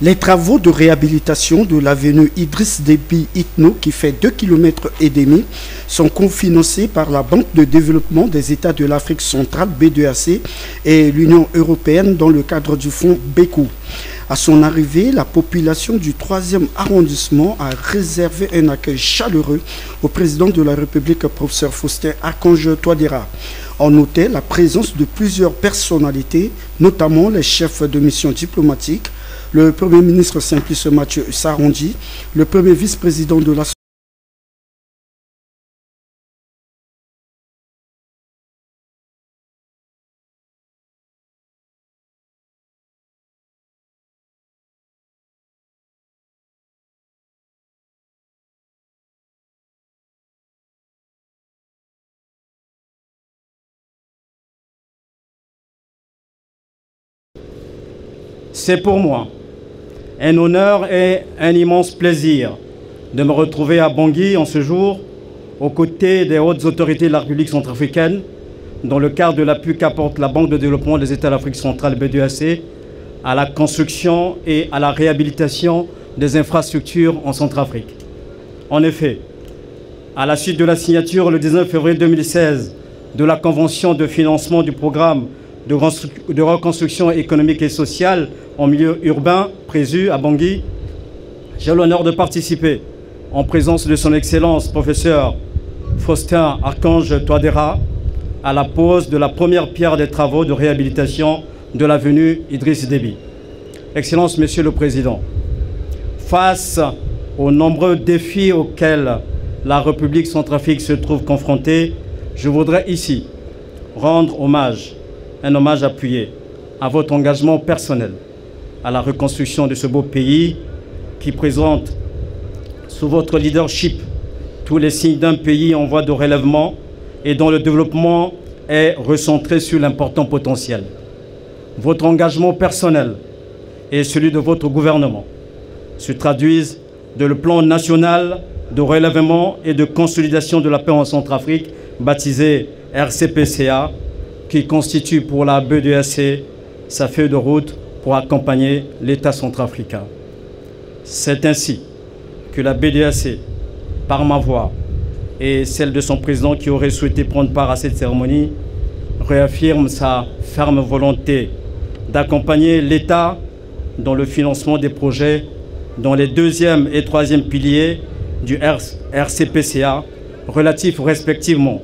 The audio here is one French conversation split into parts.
Les travaux de réhabilitation de l'avenue Idriss Déby Itno, qui fait 2,5 km, sont cofinancés par la Banque de développement des États de l'Afrique centrale, BDAC, et l'Union européenne dans le cadre du fonds BECO. À son arrivée, la population du 3e arrondissement a réservé un accueil chaleureux au président de la République, professeur Faustin Archange Touadéra. On notait la présence de plusieurs personnalités, notamment les chefs de mission diplomatique, le Premier ministre Simplice Mathieu Sarondi, le premier vice-président de la C'est pour moi un honneur et un immense plaisir de me retrouver à Bangui en ce jour, aux côtés des hautes autorités de la République centrafricaine, dans le cadre de l'appui qu'apporte la Banque de développement des États d'Afrique centrale, BDAC, à la construction et à la réhabilitation des infrastructures en Centrafrique. En effet, à la suite de la signature le 19 février 2016 de la Convention de financement du programme de reconstruction économique et sociale en milieu urbain prévu à Bangui, j'ai l'honneur de participer en présence de son Excellence professeur Faustin Archange Touadéra à la pose de la première pierre des travaux de réhabilitation de l'avenue Idriss Déby. Excellence, Monsieur le Président, face aux nombreux défis auxquels la République centrafricaine se trouve confrontée, je voudrais ici rendre un hommage appuyé à votre engagement personnel à la reconstruction de ce beau pays qui présente sous votre leadership tous les signes d'un pays en voie de relèvement et dont le développement est recentré sur l'important potentiel. Votre engagement personnel et celui de votre gouvernement se traduisent dans le plan national de relèvement et de consolidation de la paix en Centrafrique, baptisé RCPCA, qui constitue pour la BDAC sa feuille de route pour accompagner l'État centrafricain. C'est ainsi que la BDAC, par ma voix et celle de son président qui aurait souhaité prendre part à cette cérémonie, réaffirme sa ferme volonté d'accompagner l'État dans le financement des projets dont les 2e et 3e piliers du RCPCA relatifs respectivement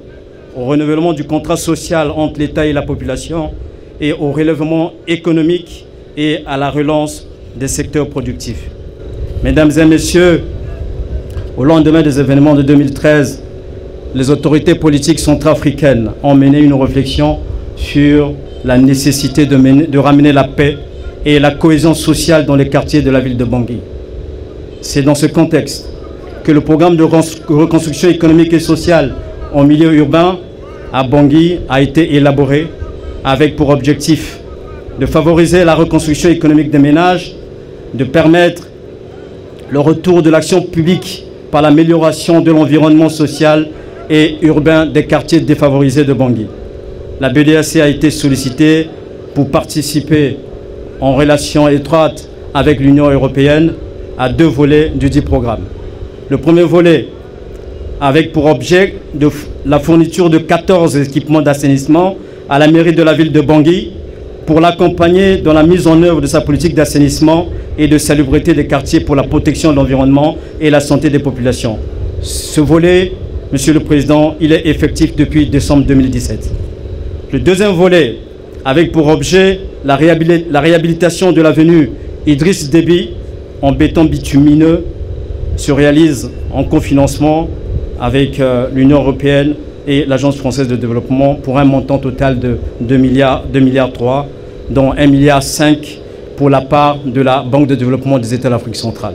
au renouvellement du contrat social entre l'État et la population et au relèvement économique et à la relance des secteurs productifs. Mesdames et messieurs, au lendemain des événements de 2013, les autorités politiques centrafricaines ont mené une réflexion sur la nécessité de ramener la paix et la cohésion sociale dans les quartiers de la ville de Bangui. C'est dans ce contexte que le programme de reconstruction économique et sociale en milieu urbain à Bangui a été élaboré avec pour objectif de favoriser la reconstruction économique des ménages, de permettre le retour de l'action publique par l'amélioration de l'environnement social et urbain des quartiers défavorisés de Bangui. La BDAC a été sollicitée pour participer en relation étroite avec l'Union européenne à 2 volets du dit programme. Le premier volet avec pour objet la fourniture de 14 équipements d'assainissement à la mairie de la ville de Bangui pour l'accompagner dans la mise en œuvre de sa politique d'assainissement et de salubrité des quartiers pour la protection de l'environnement et la santé des populations. Ce volet, Monsieur le Président, il est effectif depuis décembre 2017. Le deuxième volet, avec pour objet la réhabilitation de l'avenue Idriss Déby en béton bitumineux, se réalise en cofinancement avec l'Union européenne et l'Agence française de développement pour un montant total de 2,3 milliards, dont 1,5 milliard pour la part de la Banque de développement des États d'Afrique centrale.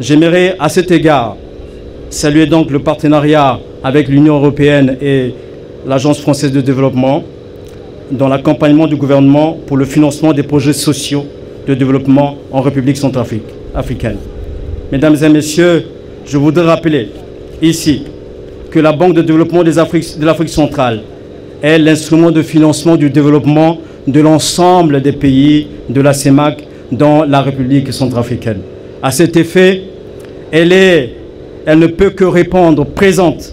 J'aimerais à cet égard saluer donc le partenariat avec l'Union européenne et l'Agence française de développement dans l'accompagnement du gouvernement pour le financement des projets sociaux de développement en République centrafricaine. Mesdames et messieurs, je voudrais rappeler ici que la Banque de développement de l'Afrique centrale est l'instrument de financement du développement de l'ensemble des pays de la CEMAC dans la République centrafricaine. À cet effet, elle ne peut que répondre présente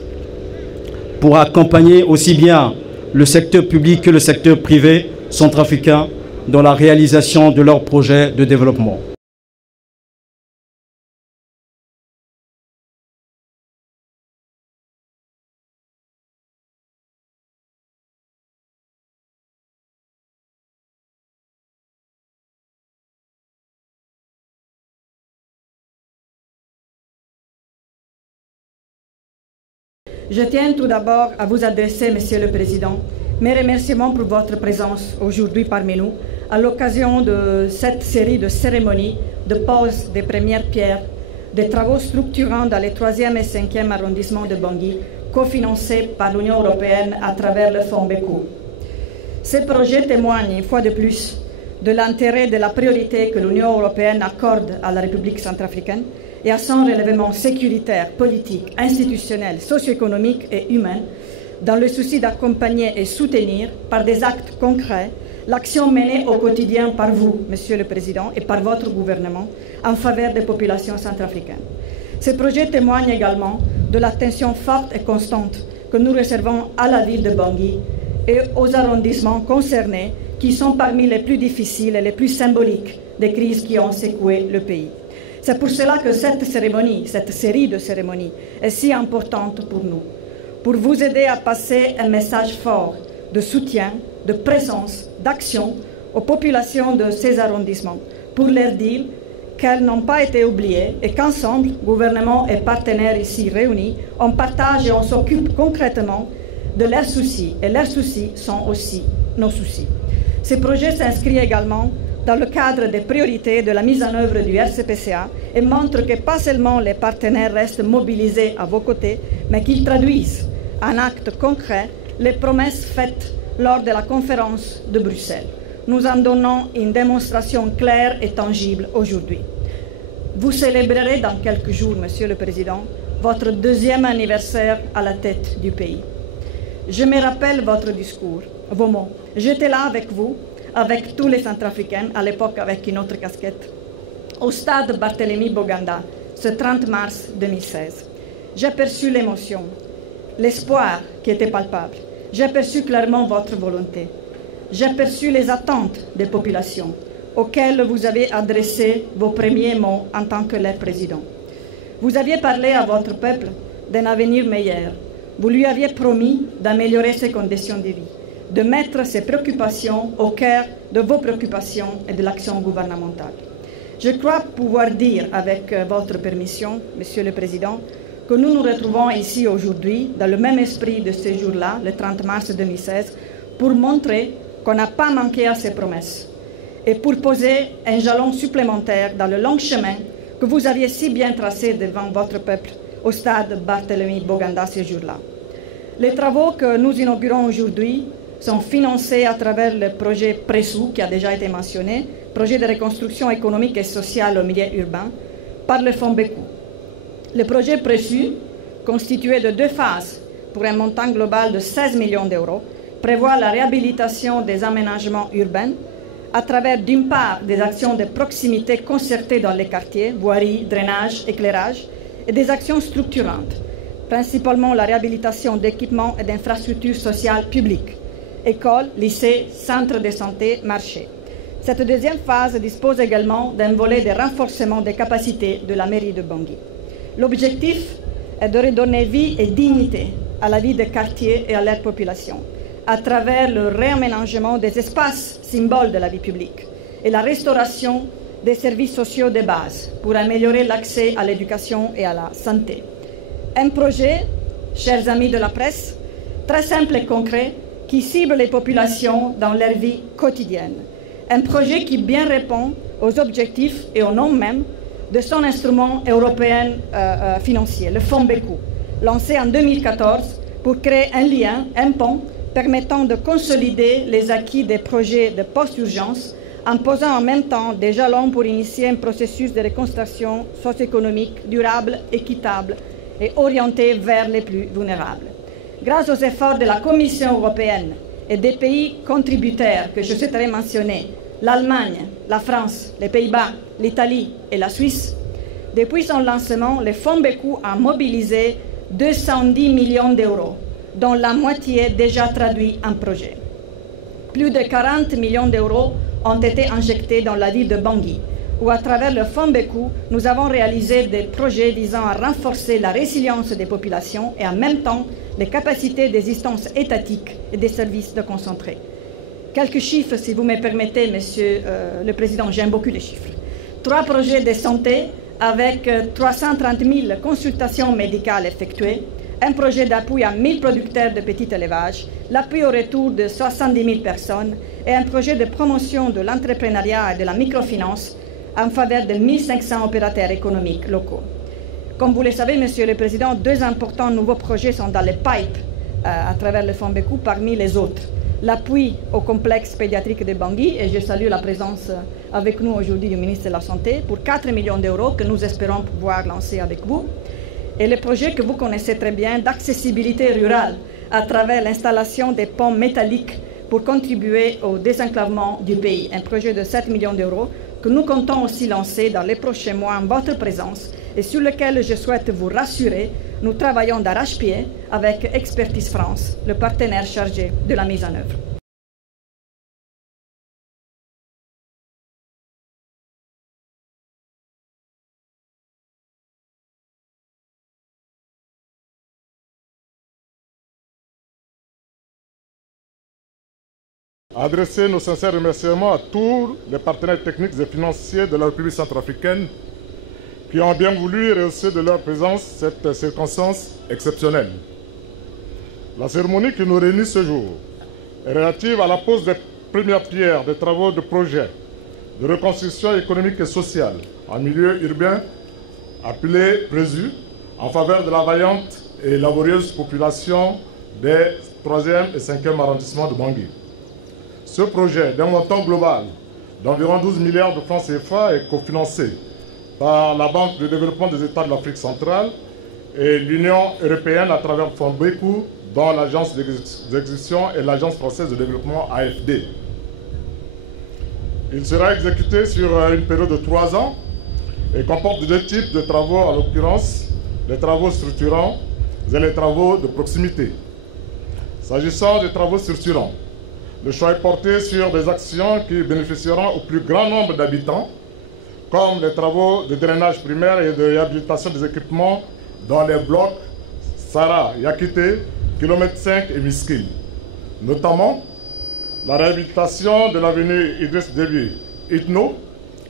pour accompagner aussi bien le secteur public que le secteur privé centrafricain dans la réalisation de leurs projets de développement. Je tiens tout d'abord à vous adresser, Monsieur le Président, mes remerciements pour votre présence aujourd'hui parmi nous à l'occasion de cette série de cérémonies de pose des premières pierres des travaux structurants dans les 3e et 5e arrondissements de Bangui, cofinancés par l'Union européenne à travers le Fonds Beku. Ces projets témoignent une fois de plus de l'intérêt et de la priorité que l'Union européenne accorde à la République centrafricaine et à son relèvement sécuritaire, politique, institutionnel, socio-économique et humain, dans le souci d'accompagner et soutenir par des actes concrets l'action menée au quotidien par vous, Monsieur le Président, et par votre gouvernement en faveur des populations centrafricaines. Ces projets témoignent également de l'attention forte et constante que nous réservons à la ville de Bangui et aux arrondissements concernés qui sont parmi les plus difficiles et les plus symboliques des crises qui ont secoué le pays. C'est pour cela que cette série de cérémonies est si importante pour nous, pour vous aider à passer un message fort de soutien, de présence, d'action aux populations de ces arrondissements, pour leur dire qu'elles n'ont pas été oubliées et qu'ensemble, gouvernement et partenaires ici réunis, on partage et on s'occupe concrètement de leurs soucis, et leurs soucis sont aussi nos soucis. Ces projets s'inscrivent également dans le cadre des priorités de la mise en œuvre du RCPCA et montrent que pas seulement les partenaires restent mobilisés à vos côtés, mais qu'ils traduisent en actes concrets les promesses faites lors de la conférence de Bruxelles. Nous en donnons une démonstration claire et tangible aujourd'hui. Vous célébrerez dans quelques jours, Monsieur le Président, votre 2e anniversaire à la tête du pays. Je me rappelle votre discours, vos mots. J'étais là avec vous, avec tous les Centrafricains, à l'époque avec une autre casquette, au stade Barthélemy Boganda, ce 30 mars 2016. J'ai perçu l'émotion, l'espoir qui était palpable. J'ai perçu clairement votre volonté. J'ai perçu les attentes des populations auxquelles vous avez adressé vos premiers mots en tant que leur président. Vous aviez parlé à votre peuple d'un avenir meilleur. Vous lui aviez promis d'améliorer ses conditions de vie, de mettre ses préoccupations au cœur de vos préoccupations et de l'action gouvernementale. Je crois pouvoir dire, avec votre permission, Monsieur le Président, que nous nous retrouvons ici aujourd'hui, dans le même esprit de ce jour-là, le 30 mars 2016, pour montrer qu'on n'a pas manqué à ces promesses et pour poser un jalon supplémentaire dans le long chemin que vous aviez si bien tracé devant votre peuple au stade Barthélemy Boganda ce jour-là. Les travaux que nous inaugurons aujourd'hui sont financés à travers le projet PRESU, qui a déjà été mentionné, projet de reconstruction économique et sociale au milieu urbain, par le Fonds Beku. Le projet PRESU, constitué de 2 phases pour un montant global de 16 millions d'euros, prévoit la réhabilitation des aménagements urbains à travers d'une part des actions de proximité concertées dans les quartiers, voirie, drainage, éclairage, et des actions structurantes, principalement la réhabilitation d'équipements et d'infrastructures sociales publiques, écoles, lycées, centres de santé, marchés. Cette deuxième phase dispose également d'un volet de renforcement des capacités de la mairie de Bangui. L'objectif est de redonner vie et dignité à la vie des quartiers et à leur population, à travers le réaménagement des espaces symboles de la vie publique et la restauration des services sociaux de base pour améliorer l'accès à l'éducation et à la santé. Un projet, chers amis de la presse, très simple et concret, qui cible les populations dans leur vie quotidienne. Un projet qui bien répond aux objectifs et au nom même de son instrument européen financier, le Fonds Beku, lancé en 2014 pour créer un lien, un pont, permettant de consolider les acquis des projets de post-urgence en posant en même temps des jalons pour initier un processus de reconstruction socio-économique durable, équitable et orienté vers les plus vulnérables. Grâce aux efforts de la Commission européenne et des pays contributeurs que je souhaiterais mentionner, l'Allemagne, la France, les Pays-Bas, l'Italie et la Suisse, depuis son lancement, le Fonds Beku a mobilisé 210 millions d'euros, dont la moitié déjà traduit en projet. Plus de 40 millions d'euros ont été injectés dans la ville de Bangui, où à travers le Fonds Beku, nous avons réalisé des projets visant à renforcer la résilience des populations et en même temps les capacités d'existence étatiques et des services de concentrés. Quelques chiffres, si vous me permettez, Monsieur le Président, j'aime beaucoup les chiffres. 3 projets de santé avec 330 000 consultations médicales effectuées, un projet d'appui à 1000 producteurs de petit élevage, l'appui au retour de 70 000 personnes et un projet de promotion de l'entrepreneuriat et de la microfinance en faveur de 1500 opérateurs économiques locaux. Comme vous le savez, Monsieur le Président, 2 importants nouveaux projets sont dans les pipes à travers le Fonds Beku parmi les autres. L'appui au complexe pédiatrique de Bangui, et je salue la présence avec nous aujourd'hui du ministre de la Santé, pour 4 millions d'euros que nous espérons pouvoir lancer avec vous. Et le projet que vous connaissez très bien d'accessibilité rurale à travers l'installation des ponts métalliques pour contribuer au désenclavement du pays. Un projet de 7 millions d'euros que nous comptons aussi lancer dans les prochains mois en votre présence et sur lequel je souhaite vous rassurer, nous travaillons d'arrache-pied avec Expertise France, le partenaire chargé de la mise en œuvre. Adresser nos sincères remerciements à tous les partenaires techniques et financiers de la République centrafricaine qui ont bien voulu rehausser de leur présence cette circonstance exceptionnelle. La cérémonie qui nous réunit ce jour est relative à la pose des premières pierres des travaux de projet de reconstruction économique et sociale en milieu urbain appelé PRESU en faveur de la vaillante et laborieuse population des 3e et 5e arrondissements de Bangui. Ce projet d'un montant global d'environ 12 milliards de francs CFA est cofinancé par la Banque de développement des États de l'Afrique centrale et l'Union européenne à travers le Fonds Beku, dont l'Agence d'exécution et l'Agence française de développement AFD. Il sera exécuté sur une période de 3 ans et comporte 2 types de travaux, en l'occurrence les travaux structurants et les travaux de proximité. S'agissant des travaux structurants, le choix est porté sur des actions qui bénéficieront au plus grand nombre d'habitants, comme les travaux de drainage primaire et de réhabilitation des équipements dans les blocs Sara, Yakité, km 5 et Miskil. Notamment, la réhabilitation de l'avenue Idriss Déby Itno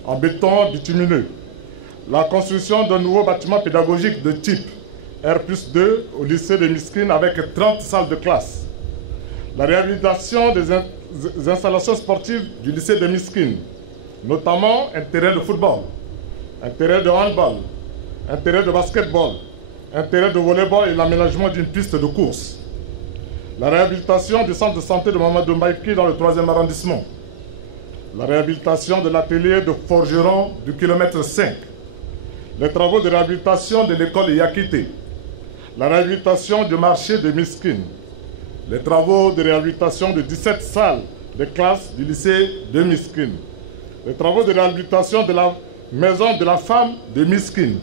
en béton bitumineux, la construction d'un nouveau bâtiment pédagogique de type R+2 au lycée de Miskine avec 30 salles de classe, la réhabilitation des installations sportives du lycée de Miskine, notamment un terrain de football, un terrain de handball, un terrain de basketball, un terrain de volleyball et l'aménagement d'une piste de course. La réhabilitation du centre de santé de Mamadou Mbaïki dans le 3e arrondissement. La réhabilitation de l'atelier de forgeron du km 5. Les travaux de réhabilitation de l'école Yakité. La réhabilitation du marché de Miskine. Les travaux de réhabilitation de 17 salles de classe du lycée de Miskine. Les travaux de réhabilitation de la maison de la femme de Miskine.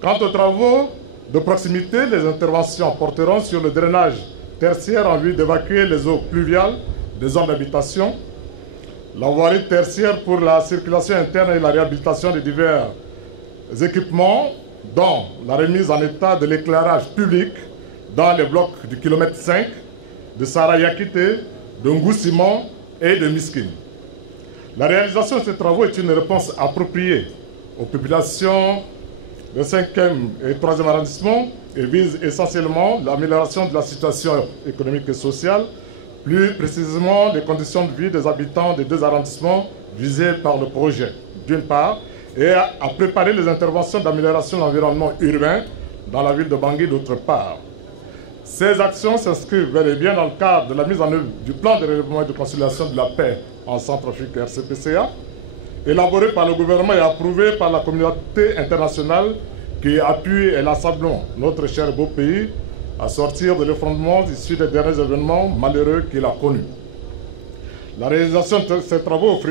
Quant aux travaux de proximité, les interventions porteront sur le drainage tertiaire en vue d'évacuer les eaux pluviales des zones d'habitation, la voirie tertiaire pour la circulation interne et la réhabilitation de divers équipements, dont la remise en état de l'éclairage public dans les blocs du km 5, de Sarayakité, de Ngousimon et de Miskine. La réalisation de ces travaux est une réponse appropriée aux populations du 5e et 3e arrondissement et vise essentiellement l'amélioration de la situation économique et sociale, plus précisément les conditions de vie des habitants des 2 arrondissements visés par le projet, d'une part, et à préparer les interventions d'amélioration de l'environnement urbain dans la ville de Bangui, d'autre part. Ces actions s'inscrivent bel et bien dans le cadre de la mise en œuvre du plan de développement et de conciliation de la paix en Centrafrique RCPCA, élaboré par le gouvernement et approuvé par la communauté internationale qui appuie et l'Assemblée, notre cher beau pays, à sortir de l'effondrement issu des derniers événements malheureux qu'il a connus. La réalisation de ces travaux offrirait